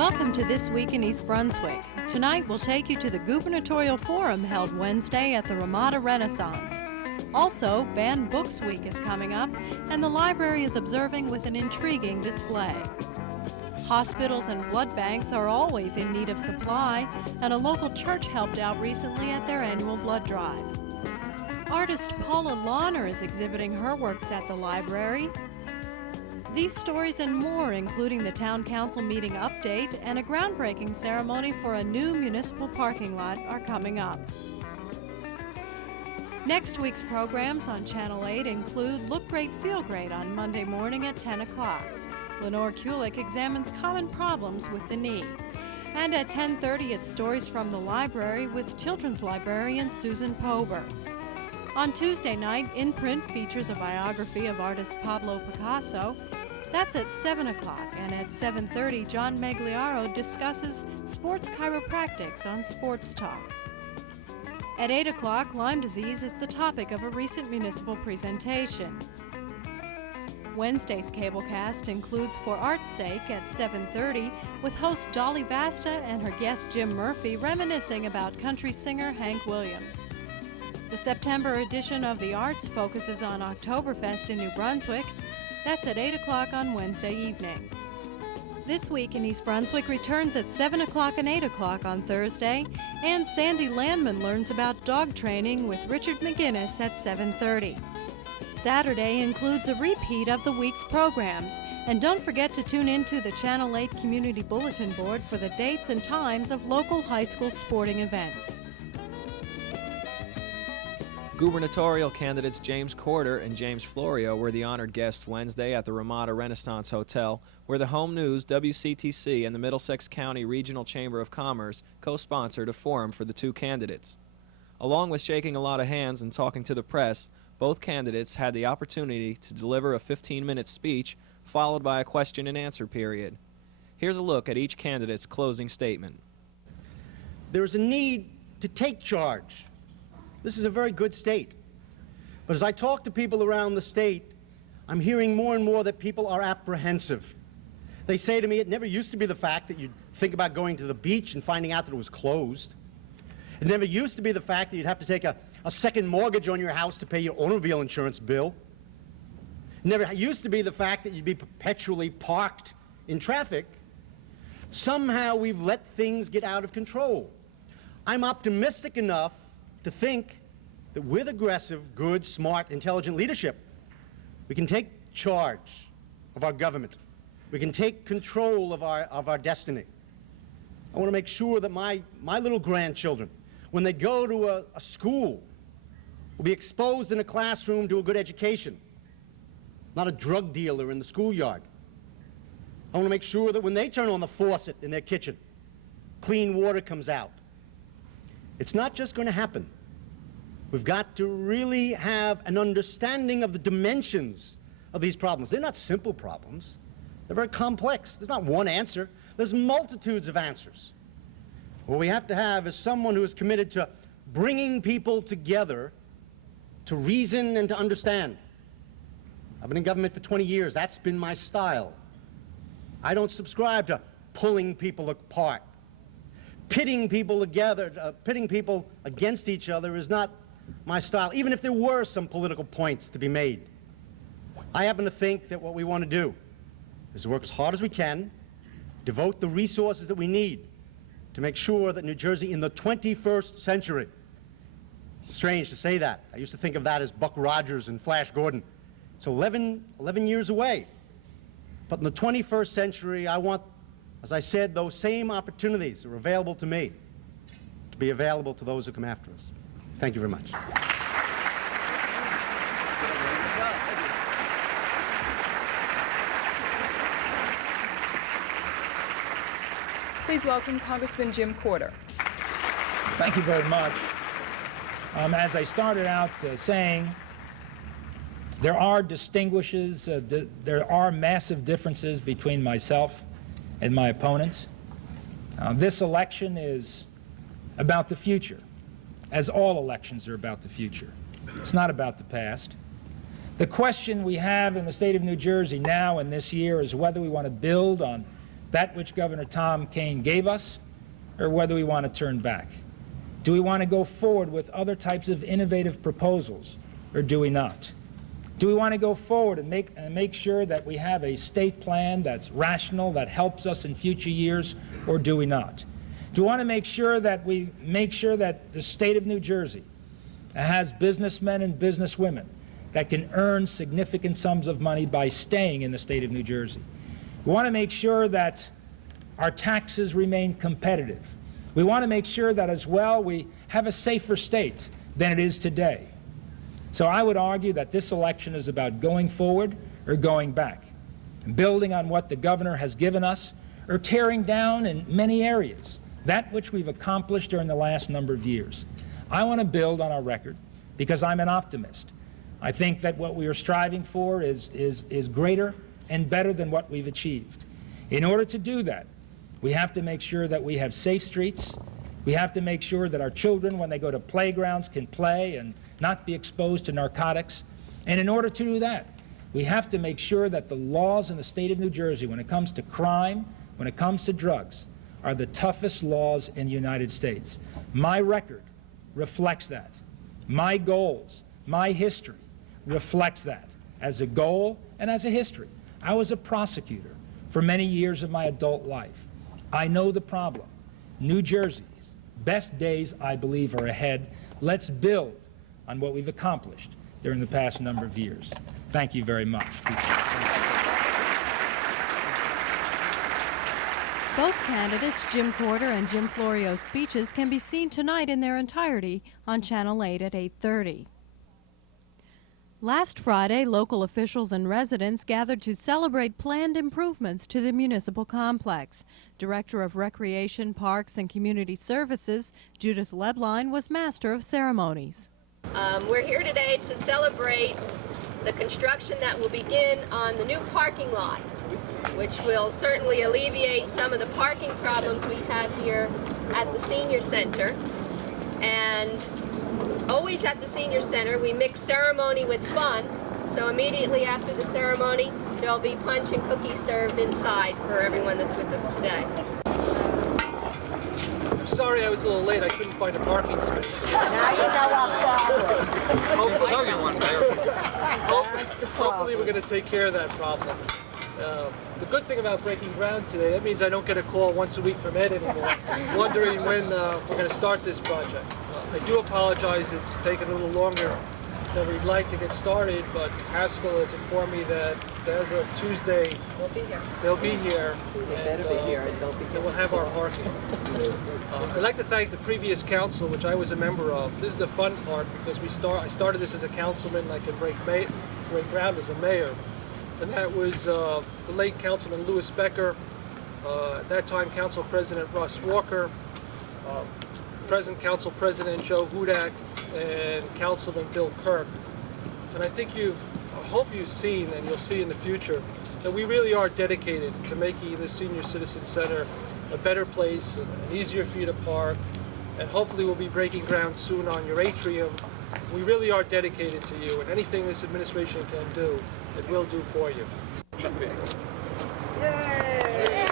Welcome to This Week in East Brunswick. Tonight we'll take you to the Gubernatorial Forum held Wednesday at the Ramada Renaissance. Also, Banned Books Week is coming up, and the library is observing with an intriguing display. Hospitals and blood banks are always in need of supply, and a local church helped out recently at their annual blood drive. Artist Paula is exhibiting her works at the library. These stories and more, including the Town Council meeting update and a groundbreaking ceremony for a new municipal parking lot, are coming up. Next week's programs on Channel 8 include Look Great, Feel Great on Monday morning at 10 o'clock. Lenore Kulik examines common problems with the knee. And at 10:30, it's Stories from the Library with children's librarian Susan Pober. On Tuesday night, In Print features a biography of artist Pablo Picasso. That's at 7 o'clock, and at 7:30, John Magliaro discusses sports chiropractics on Sports Talk. At 8 o'clock, Lyme disease is the topic of a recent municipal presentation. Wednesday's cablecast includes For Art's Sake at 7:30, with host Dolly Basta and her guest Jim Murphy reminiscing about country singer Hank Williams. The September edition of The Arts focuses on Oktoberfest in New Brunswick. That's at 8 o'clock on Wednesday evening. This Week in East Brunswick returns at 7 o'clock and 8 o'clock on Thursday, and Sandy Landman learns about dog training with Richard McGinnis at 7:30. Saturday includes a repeat of the week's programs, and don't forget to tune into the Channel 8 Community Bulletin Board for the dates and times of local high school sporting events. Gubernatorial candidates James Corder and James Florio were the honored guests Wednesday at the Ramada Renaissance Hotel, where the Home News, WCTC, and the Middlesex County Regional Chamber of Commerce co-sponsored a forum for the two candidates. Along with shaking a lot of hands and talking to the press, both candidates had the opportunity to deliver a 15-minute speech, followed by a question and answer period. Here's a look at each candidate's closing statement. There is a need to take charge. This is a very good state. But as I talk to people around the state, I'm hearing more and more that people are apprehensive. They say to me, it never used to be the fact that you'd think about going to the beach and finding out that it was closed. It never used to be the fact that you'd have to take a second mortgage on your house to pay your automobile insurance bill. It never used to be the fact that you'd be perpetually parked in traffic. Somehow we've let things get out of control. I'm optimistic enough to think that with aggressive, good, smart, intelligent leadership, we can take charge of our government. We can take control of our destiny. I want to make sure that my little grandchildren, when they go to a school, will be exposed in a classroom to a good education, not a drug dealer in the schoolyard. I want to make sure that when they turn on the faucet in their kitchen, clean water comes out. It's not just going to happen. We've got to really have an understanding of the dimensions of these problems. They're not simple problems. They're very complex. There's not one answer. There's multitudes of answers. What we have to have is someone who is committed to bringing people together to reason and to understand. I've been in government for 20 years. That's been my style. I don't subscribe to pulling people apart. Pitting people together, pitting people against each other is not my style, even if there were some political points to be made. I happen to think that what we want to do is to work as hard as we can, devote the resources that we need to make sure that New Jersey in the 21st century, it's strange to say that. I used to think of that as Buck Rogers and Flash Gordon. It's 11 years away. But in the 21st century, I want, as I said, those same opportunities that are available to me to be available to those who come after us. Thank you very much. Please welcome Congressman Jim Corder. Thank you very much. As I started out saying, there are there are massive differences between myself and my opponents. This election is about the future, as all elections are about the future. It's not about the past. The question we have in the state of New Jersey now and this year is whether we want to build on that which Governor Tom Kean gave us, or whether we want to turn back. Do we want to go forward with other types of innovative proposals, or do we not? Do we want to go forward and make sure that we have a state plan that's rational, that helps us in future years, or do we not? Do we want to make sure that the state of New Jersey has businessmen and businesswomen that can earn significant sums of money by staying in the state of New Jersey? We want to make sure that our taxes remain competitive. We want to make sure that as well we have a safer state than it is today. So I would argue that this election is about going forward or going back, building on what the governor has given us, or tearing down in many areas that which we've accomplished during the last number of years. I want to build on our record because I'm an optimist. I think that what we are striving for is greater and better than what we've achieved. In order to do that, we have to make sure that we have safe streets. We have to make sure that our children, when they go to playgrounds, can play and not be exposed to narcotics. And in order to do that, we have to make sure that the laws in the state of New Jersey, when it comes to crime, when it comes to drugs, are the toughest laws in the United States. My record reflects that. My goals, my history reflects that as a goal and as a history. I was a prosecutor for many years of my adult life. I know the problem. New Jersey's best days, I believe, are ahead. Let's build on what we've accomplished during the past number of years. Thank you very much. Both candidates, Jim Corder and Jim Florio's speeches, can be seen tonight in their entirety on Channel 8 at 8:30. Last Friday, local officials and residents gathered to celebrate planned improvements to the municipal complex. Director of Recreation, Parks, and Community Services, Judith Lebline, was master of ceremonies. We're here today to celebrate the construction that will begin on the new parking lot, which will certainly alleviate some of the parking problems we have here at the senior center. And always at the senior center, we mix ceremony with fun. So immediately after the ceremony, there'll be punch and cookies served inside for everyone that's with us today. I'm sorry I was a little late. I couldn't find a parking space. Now you know our Hopefully we're going to take care of that problem. The good thing about breaking ground today, that means I don't get a call once a week from Ed anymore, wondering when we're going to start this project. I do apologize, it's taken a little longer than we'd like to get started, but Haskell has informed me that as of Tuesday, they'll be here. And we'll have our parking. I'd like to thank the previous council, which I was a member of. This is the fun part because I started this as a councilman, and I could break ground as a mayor. And that was the late Councilman Louis Becker, at that time Council President Russ Walker, present Council President Joe Hudak, and Councilman Bill Kirk. And I hope you've seen, and you'll see in the future, that we really are dedicated to making the Senior Citizen Center a better place and easier for you to park. And hopefully we'll be breaking ground soon on your atrium. We really are dedicated to you, and anything this administration can do, it will do for you. Yay!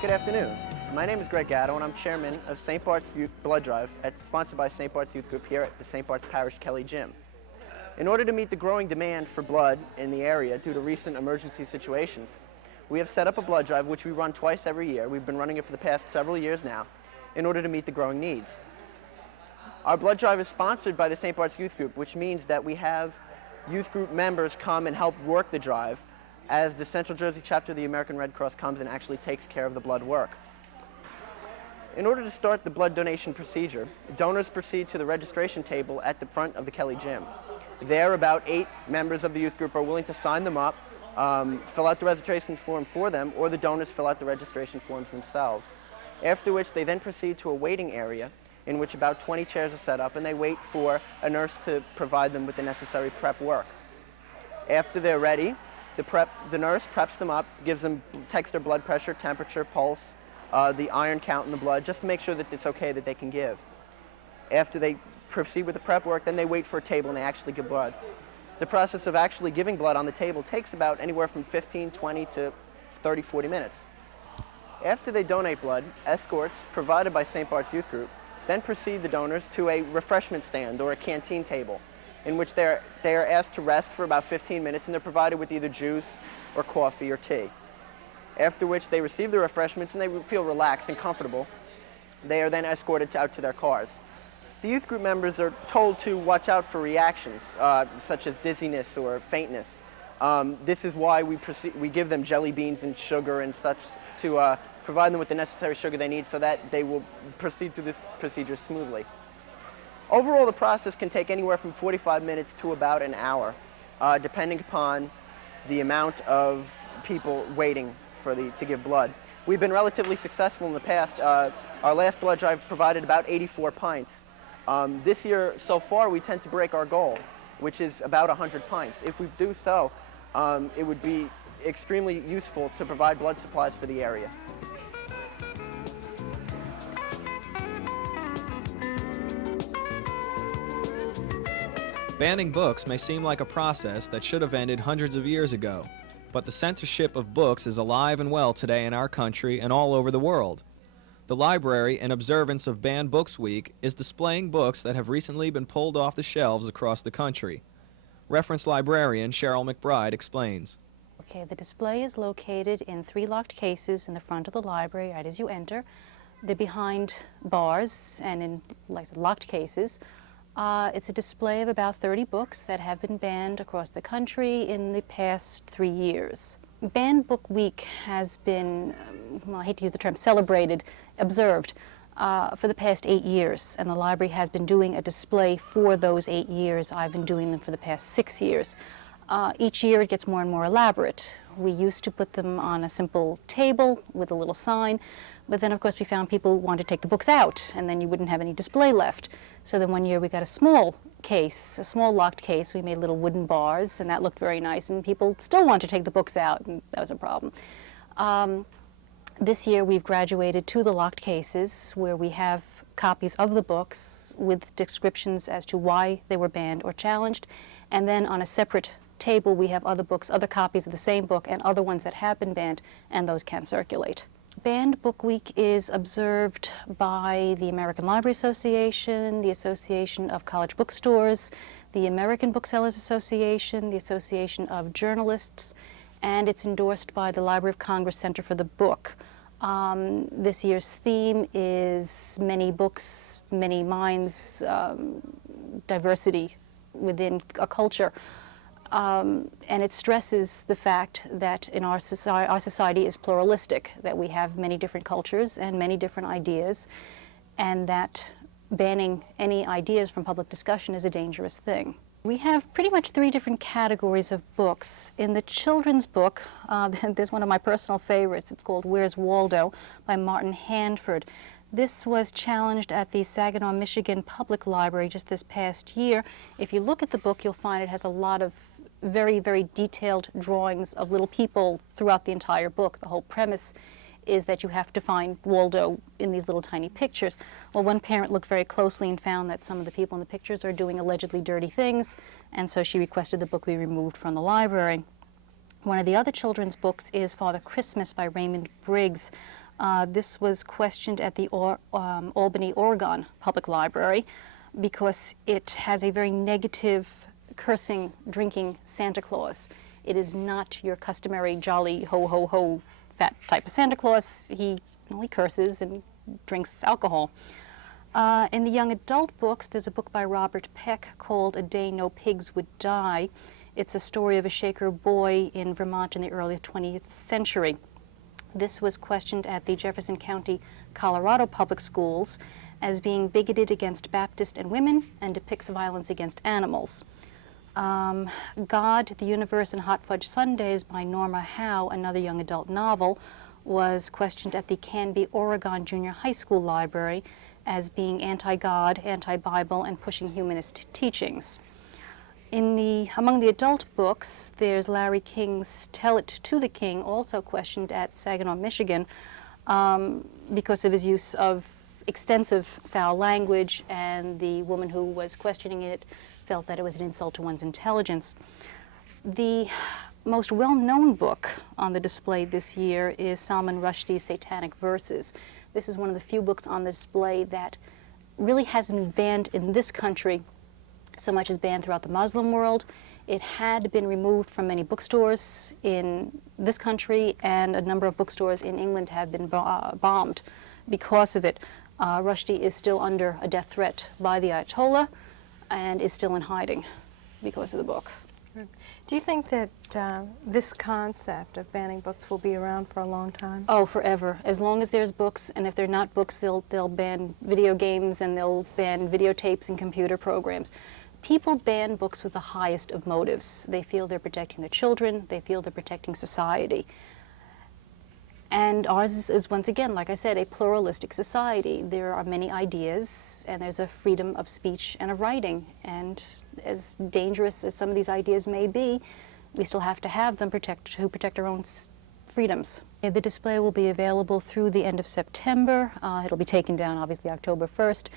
Good afternoon. My name is Greg Gatto, and I'm chairman of St. Bart's Youth Blood Drive, sponsored by St. Bart's Youth Group here at the St. Bart's Parish Kelly Gym. In order to meet the growing demand for blood in the area due to recent emergency situations, we have set up a blood drive which we run twice every year. We've been running it for the past several years now in order to meet the growing needs. Our blood drive is sponsored by the St. Bart's Youth Group, which means that we have youth group members come and help work the drive as the Central Jersey chapter of the American Red Cross comes and actually takes care of the blood work. In order to start the blood donation procedure, donors proceed to the registration table at the front of the Kelly Gym. There, about 8 members of the youth group are willing to sign them up, fill out the registration form for them, or the donors fill out the registration forms themselves. After which they then proceed to a waiting area in which about 20 chairs are set up, and they wait for a nurse to provide them with the necessary prep work. After they're ready, the nurse preps them up, takes their blood pressure, temperature, pulse, the iron count in the blood, just to make sure that it's okay that they can give. After they proceed with the prep work, then they wait for a table and they actually give blood. The process of actually giving blood on the table takes about anywhere from 15, 20 to 30, 40 minutes. After they donate blood, escorts provided by St. Bart's Youth Group then proceed the donors to a refreshment stand or a canteen table, in which they are asked to rest for about 15 minutes, and they're provided with either juice or coffee or tea. After which they receive the refreshments and they feel relaxed and comfortable. They are then escorted out to their cars. The youth group members are told to watch out for reactions, such as dizziness or faintness. This is why we give them jelly beans and sugar and such to provide them with the necessary sugar they need so that they will proceed through this procedure smoothly. Overall, the process can take anywhere from 45 minutes to about an hour, depending upon the amount of people waiting to give blood. We've been relatively successful in the past. Our last blood drive provided about 84 pints. This year, so far, we tend to break our goal, which is about 100 pints. If we do so, it would be extremely useful to provide blood supplies for the area. Banning books may seem like a process that should have ended hundreds of years ago, but the censorship of books is alive and well today in our country and all over the world. The library, in observance of Banned Books Week, is displaying books that have recently been pulled off the shelves across the country. Reference librarian Cheryl McBride explains. Okay, the display is located in 3 locked cases in the front of the library right as you enter. They're behind bars and in locked cases. It's a display of about 30 books that have been banned across the country in the past 3 years. Banned Book Week has been, well, I hate to use the term celebrated, observed for the past 8 years, and the library has been doing a display for those 8 years. I've been doing them for the past 6 years. Each year it gets more and more elaborate. We used to put them on a simple table with a little sign, but then of course we found people wanted to take the books out, and then you wouldn't have any display left. So then one year we got a small case, a small locked case. We made little wooden bars, and that looked very nice, and people still wanted to take the books out, and that was a problem. This year we've graduated to the locked cases where we have copies of the books with descriptions as to why they were banned or challenged, and then on a separate table we have other books, other copies of the same book, and other ones that have been banned, and those can circulate. Banned Book Week is observed by the American Library Association, the Association of College Bookstores, the American Booksellers Association, the Association of Journalists, and it's endorsed by the Library of Congress Center for the Book. This year's theme is many books, many minds, diversity within a culture. And it stresses the fact that in our society is pluralistic, that we have many different cultures and many different ideas, and that banning any ideas from public discussion is a dangerous thing. We have pretty much 3 different categories of books. In the children's book, there's one of my personal favorites. It's called Where's Waldo by Martin Handford. This was challenged at the Saginaw, Michigan Public Library just this past year. If you look at the book, you'll find it has a lot of very, very detailed drawings of little people throughout the entire book. The whole premise is that you have to find Waldo in these little tiny pictures. Well, one parent looked very closely and found that some of the people in the pictures are doing allegedly dirty things, and so she requested the book be removed from the library. One of the other children's books is Father Christmas by Raymond Briggs. This was questioned at the Albany, Oregon Public Library because it has a very negative, cursing, drinking Santa Claus. It is not your customary jolly ho-ho-ho fat type of Santa Claus. He only curses and drinks alcohol. In the young adult books, there's a book by Robert Peck called A Day No Pigs Would Die. It's a story of a Shaker boy in Vermont in the early 20th century. This was questioned at the Jefferson County, Colorado Public Schools as being bigoted against Baptist and women and depicts violence against animals. God, the Universe, and Hot Fudge Sundays by Norma Howe, another young adult novel, was questioned at the Canby, Oregon Junior High School Library as being anti-God, anti-Bible, and pushing humanist teachings. Among the adult books, there's Larry King's Tell It to the King, also questioned at Saginaw, Michigan, because of his use of extensive foul language, and the woman who was questioning it felt that it was an insult to one's intelligence. The most well-known book on the display this year is Salman Rushdie's Satanic Verses. This is one of the few books on the display that really hasn't been banned in this country so much as banned throughout the Muslim world. It had been removed from many bookstores in this country, and a number of bookstores in England have been bombed because of it. Rushdie is still under a death threat by the Ayatollah and is still in hiding because of the book. Do you think that this concept of banning books will be around for a long time? Oh, forever. As long as there's books, and if they're not books, they'll ban video games, and they'll ban videotapes and computer programs. People ban books with the highest of motives. They feel they're protecting the children, they feel they're protecting society. And ours is, once again, like I said, a pluralistic society. There are many ideas, and there's a freedom of speech and of writing. And as dangerous as some of these ideas may be, we still have to have them to protect our own freedoms. The display will be available through the end of September. It'll be taken down, obviously, October 1st.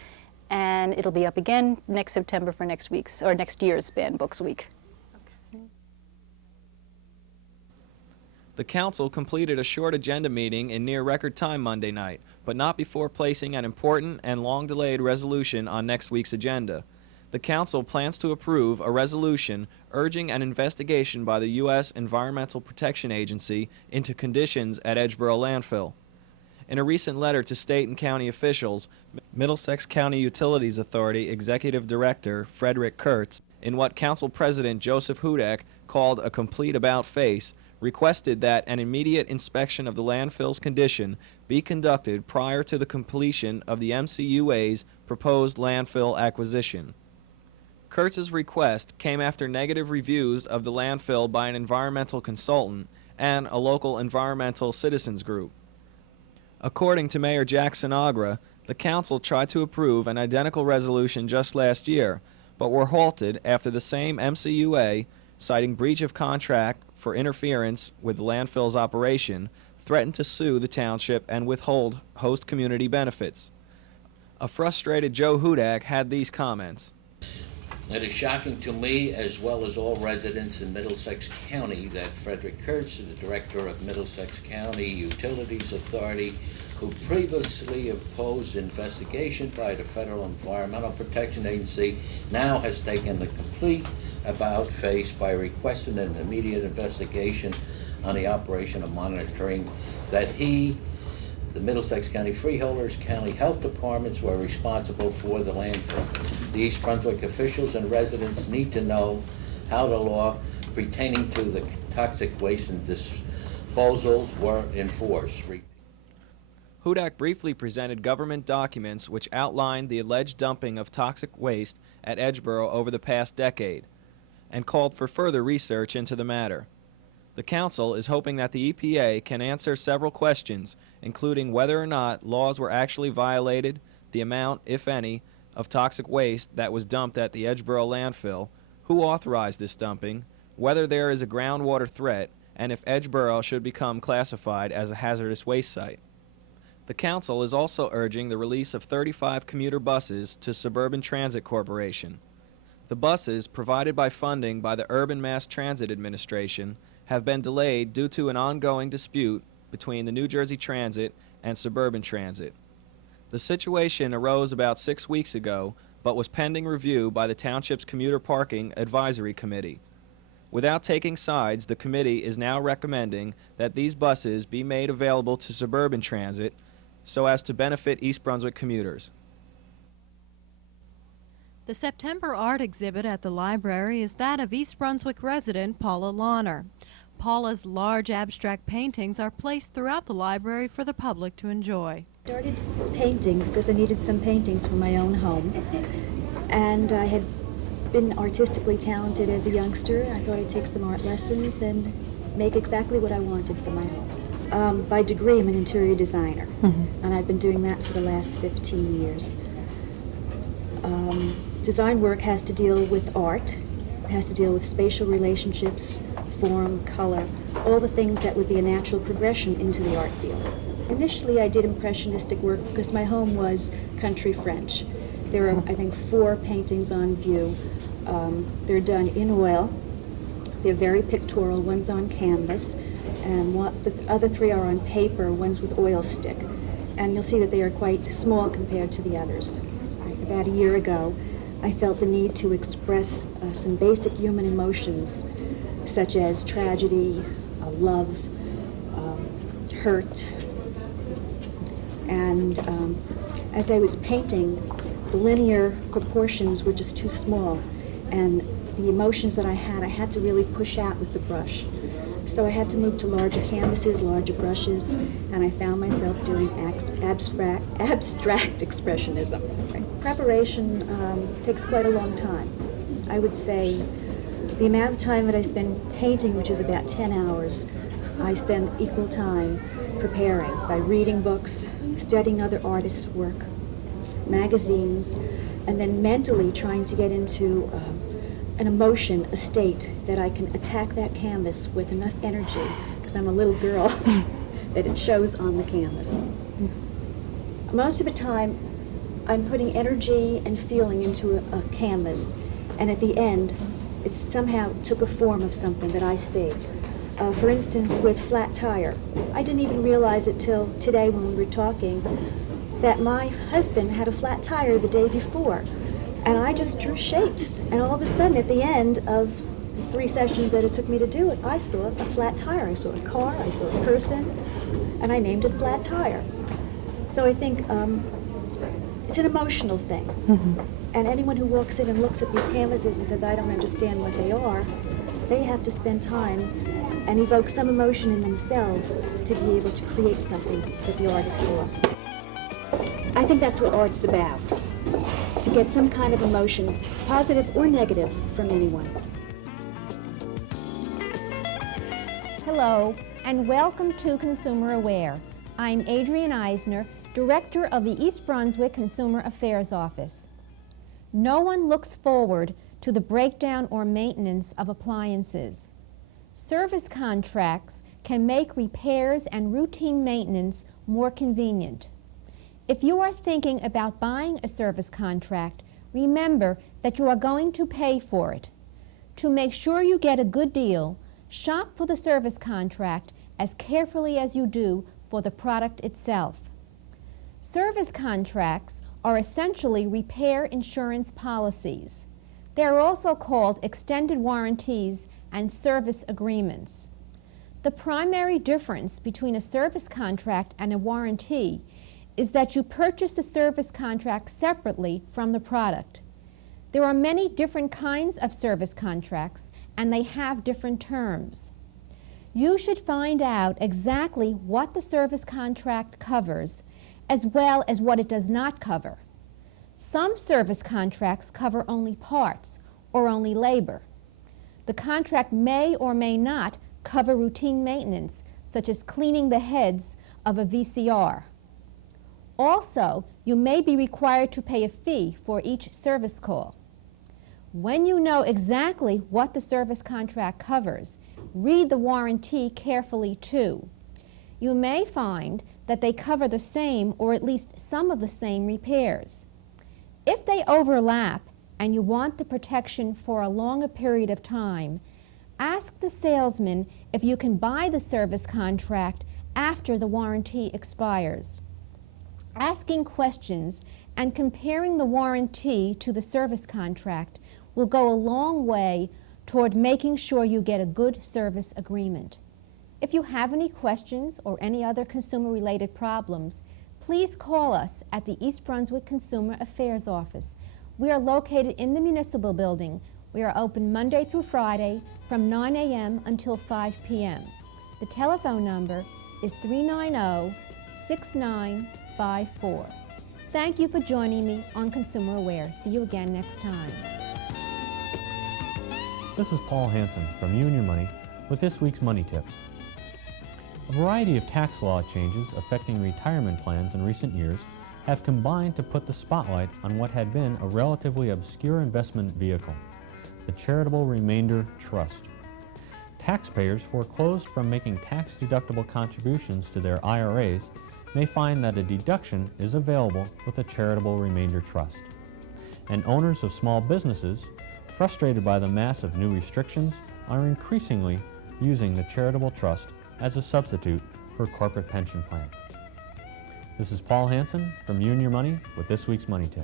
And it'll be up again next September for next year's Banned Books Week. The Council completed a short agenda meeting in near record time Monday night, but not before placing an important and long-delayed resolution on next week's agenda. The Council plans to approve a resolution urging an investigation by the U.S. Environmental Protection Agency into conditions at Edgeboro Landfill. In a recent letter to state and county officials, Middlesex County Utilities Authority Executive Director Frederick Kurtz, in what Council President Joseph Hudak called a complete about-face, requested that an immediate inspection of the landfill's condition be conducted prior to the completion of the MCUA's proposed landfill acquisition. Kurtz's request came after negative reviews of the landfill by an environmental consultant and a local environmental citizens group. According to Mayor Jackson Agra, the Council tried to approve an identical resolution just last year, but were halted after the same MCUA, citing breach of contract for interference with the landfill's operation, threatened to sue the township and withhold host community benefits. A frustrated Joe Hudak had these comments. It is shocking to me, as well as all residents in Middlesex County, that Frederick Kurtz, the director of Middlesex County Utilities Authority, who previously opposed investigation by the Federal Environmental Protection Agency, now has taken the complete about-face by requesting an immediate investigation on the operation of monitoring that he, the Middlesex County freeholders, county health departments were responsible for the landfill. The East Brunswick officials and residents need to know how the law pertaining to the toxic waste and disposals were enforced. Hudak briefly presented government documents which outlined the alleged dumping of toxic waste at Edgeboro over the past decade, and called for further research into the matter. The Council is hoping that the EPA can answer several questions, including whether or not laws were actually violated, the amount, if any, of toxic waste that was dumped at the Edgeboro landfill, who authorized this dumping, whether there is a groundwater threat, and if Edgeboro should become classified as a hazardous waste site. The Council is also urging the release of 35 commuter buses to Suburban Transit Corporation. The buses, provided by funding by the Urban Mass Transit Administration, have been delayed due to an ongoing dispute between the New Jersey Transit and Suburban Transit. The situation arose about 6 weeks ago, but was pending review by the Township's Commuter Parking Advisory Committee. Without taking sides, the committee is now recommending that these buses be made available to Suburban Transit so as to benefit East Brunswick commuters. The September art exhibit at the library is that of East Brunswick resident Paula Lawner. Paula's large abstract paintings are placed throughout the library for the public to enjoy. I started painting because I needed some paintings for my own home, and I had been artistically talented as a youngster. I thought I'd take some art lessons and make exactly what I wanted for my home. By degree, I'm an interior designer, and I've been doing that for the last 15 years. Design work has to deal with art, it has to deal with spatial relationships, form, color, all the things that would be a natural progression into the art field. Initially, I did impressionistic work because my home was country French. There are, I think, 4 paintings on view. They're done in oil. They're very pictorial. One's on canvas, and the other 3 are on paper. One's with oil stick. And you'll see that they are quite small compared to the others. About a year ago, I felt the need to express some basic human emotions, such as tragedy, love, hurt. And as I was painting, the linear proportions were just too small, and the emotions that I had to really push out with the brush. So I had to move to larger canvases, larger brushes, and I found myself doing abstract expressionism. Preparation takes quite a long time. I would say the amount of time that I spend painting, which is about 10 hours, I spend equal time preparing by reading books, studying other artists' work, magazines, and then mentally trying to get into an emotion, a state that I can attack that canvas with enough energy, because I'm a little girl, that it shows on the canvas. Most of the time, I'm putting energy and feeling into a canvas, and at the end, it somehow took a form of something that I see. For instance, with Flat Tire, I didn't even realize it till today when we were talking that my husband had a flat tire the day before, and I just drew shapes, and all of a sudden at the end of the 3 sessions that it took me to do it, I saw a flat tire. I saw a car, I saw a person, and I named it Flat Tire. So I think it's an emotional thing. And anyone who walks in and looks at these canvases and says, I don't understand what they are, they have to spend time and evoke some emotion in themselves to be able to create something that the artist saw. I think that's what art's about, to get some kind of emotion, positive or negative, from anyone. Hello, and welcome to Consumer Aware. I'm Adrienne Eisner, Director of the East Brunswick Consumer Affairs Office. No one looks forward to the breakdown or maintenance of appliances. Service contracts can make repairs and routine maintenance more convenient. If you are thinking about buying a service contract, remember that you are going to pay for it. To make sure you get a good deal, shop for the service contract as carefully as you do for the product itself. Service contracts are essentially repair insurance policies. They are also called extended warranties and service agreements. The primary difference between a service contract and a warranty is that you purchase the service contract separately from the product. There are many different kinds of service contracts, and they have different terms. You should find out exactly what the service contract covers, as well as what it does not cover. Some service contracts cover only parts or only labor. The contract may or may not cover routine maintenance, such as cleaning the heads of a VCR. Also, you may be required to pay a fee for each service call. When you know exactly what the service contract covers, read the warranty carefully too. You may find that they cover the same or at least some of the same repairs. If they overlap and you want the protection for a longer period of time, ask the salesman if you can buy the service contract after the warranty expires. Asking questions and comparing the warranty to the service contract will go a long way toward making sure you get a good service agreement. If you have any questions or any other consumer-related problems, please call us at the East Brunswick Consumer Affairs Office. We are located in the Municipal building. We are open Monday through Friday from 9 a.m. until 5 p.m. The telephone number is 390-6954. Thank you for joining me on Consumer Aware. See you again next time. This is Paul Hansen from You and Your Money with this week's Money Tip. A variety of tax law changes affecting retirement plans in recent years have combined to put the spotlight on what had been a relatively obscure investment vehicle, the Charitable Remainder Trust. Taxpayers foreclosed from making tax-deductible contributions to their IRAs may find that a deduction is available with a Charitable Remainder Trust. And owners of small businesses, frustrated by the mass of new restrictions, are increasingly using the charitable trust as a substitute for a corporate pension plan. This is Paul Hansen from You and Your Money with this week's Money Tip.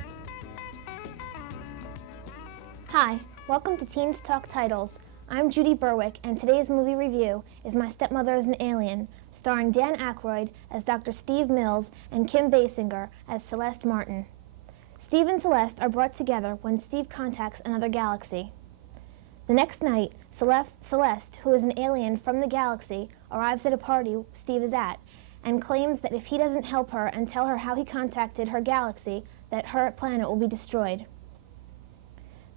Hi, welcome to Teens Talk Titles. I'm Judy Berwick, and today's movie review is My Stepmother is an Alien, starring Dan Aykroyd as Dr. Steve Mills and Kim Basinger as Celeste Martin. Steve and Celeste are brought together when Steve contacts another galaxy. The next night, Celeste, who is an alien from the galaxy, arrives at a party Steve is at and claims that if he doesn't help her and tell her how he contacted her galaxy, that her planet will be destroyed.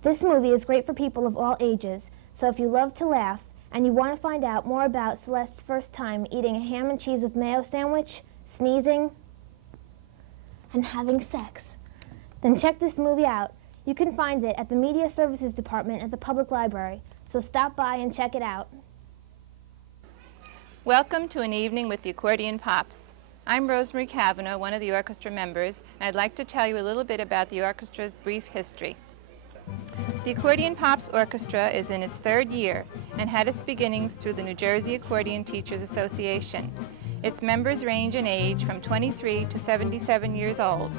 This movie is great for people of all ages, so if you love to laugh and you want to find out more about Celeste's first time eating a ham and cheese with mayo sandwich, sneezing, and having sex, then check this movie out. You can find it at the Media Services Department at the Public Library, so stop by and check it out. Welcome to an evening with the Accordion Pops. I'm Rosemary Cavanaugh, one of the orchestra members, and I'd like to tell you a little bit about the orchestra's brief history. The Accordion Pops Orchestra is in its third year and had its beginnings through the New Jersey Accordion Teachers Association. Its members range in age from 23 to 77 years old,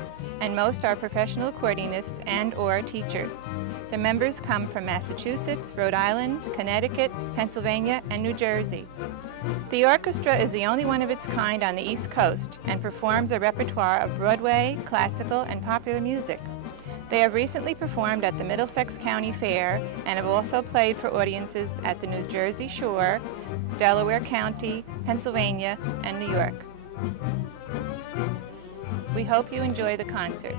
and most are professional accordionists and/or teachers. The members come from Massachusetts, Rhode Island, Connecticut, Pennsylvania, and New Jersey. The orchestra is the only one of its kind on the East Coast and performs a repertoire of Broadway, classical, and popular music. They have recently performed at the Middlesex County Fair and have also played for audiences at the New Jersey Shore, Delaware County, Pennsylvania, and New York. We hope you enjoy the concert.